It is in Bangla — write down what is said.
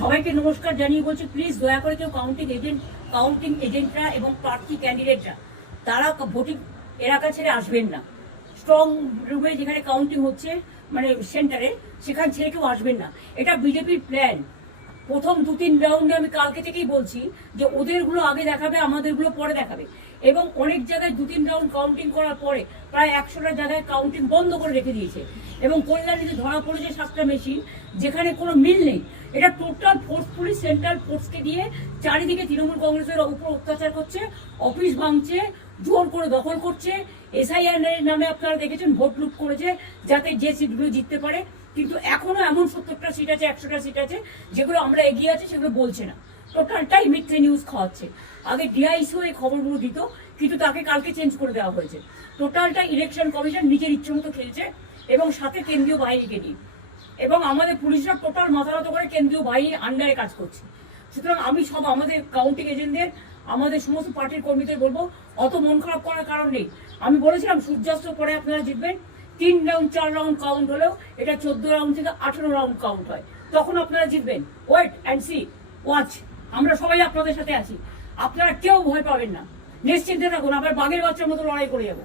সবাইকে নমস্কার জানিয়ে বলছি, প্লিজ দয়া করে কেউ কাউন্টিং এজেন্টরা এবং প্রার্থী ক্যান্ডিডেটরা তারা ভোটিং এলাকা ছেড়ে আসবেন না। স্ট্রং রুমে যেখানে কাউন্টিং হচ্ছে, মানে সেন্টারে, সেখান ছেড়ে কেউ আসবেন না। এটা বিজেপির প্ল্যান। প্রথম 2-3 রাউন্ডে আমি কালকে থেকেই বলছি যে ওদেরগুলো আগে দেখাবে, আমাদেরগুলো পরে দেখাবে। এবং অনেক জায়গায় 2-3 রাউন্ড কাউন্টিং করার পরে প্রায় 100টা জায়গায় কাউন্টিং বন্ধ করে রেখে দিয়েছে। এবং কল্যাণীতে ধরা পড়েছে 7টা মেশিন, যেখানে কোনো মিল নেই। এটা টোটাল ফোর্সফুলি সেন্ট্রাল ফোর্সকে দিয়ে চারিদিকে তৃণমূল কংগ্রেসের উপর অত্যাচার করছে, অফিস ভাঙছে, জোর করে দখল করছে। এসআইআর নামে আপনারা দেখেছেন ভোট লুট করেছে যাতে যে সিটগুলো জিততে পারে। কিন্তু এখনো এমন 70টা সিট আছে, 100টা সিট আছে যেগুলো আমরা এগিয়ে আছি, সেগুলো বলছে না। টোটালটাই মিথ্যে নিউজ খাওয়াচ্ছে। আগে ডিআইসিও এই খবরগুলো দিত, কিন্তু তাকে কালকে চেঞ্জ করে দেওয়া হয়েছে। টোটালটা ইলেকশন কমিশন নিজের ইচ্ছে মতো খেলছে, এবং সাথে কেন্দ্রীয় বাহিনীকে নিয়ে। এবং আমাদের পুলিশরা টোটাল মাথা নত করে কেন্দ্রীয় বাহিনীর আন্ডারে কাজ করছে। সুতরাং আমি সব আমাদের কাউন্টিং এজেন্টদের, আমাদের সমস্ত পার্টির কর্মীদের বলবো, অত মন খারাপ করার কারণ নেই। আমি বলেছিলাম সূর্যাস্ত পরে আপনারা জিতবেন। 3 রাউন্ড 4 রাউন্ড কাউন্ট হলেও এটা 14 রাউন্ড থেকে 18 রাউন্ড কাউন্ট হয়, তখন আপনারা জিতবেন। Wait and see, watch. আমরা সবাই আপনাদের সাথে আছি, আপনারা কেউ ভয় পাবেন না, নিশ্চিন্তে থাকুন। আবার বাঘের বাচ্চার মতো লড়াই করে যাবো।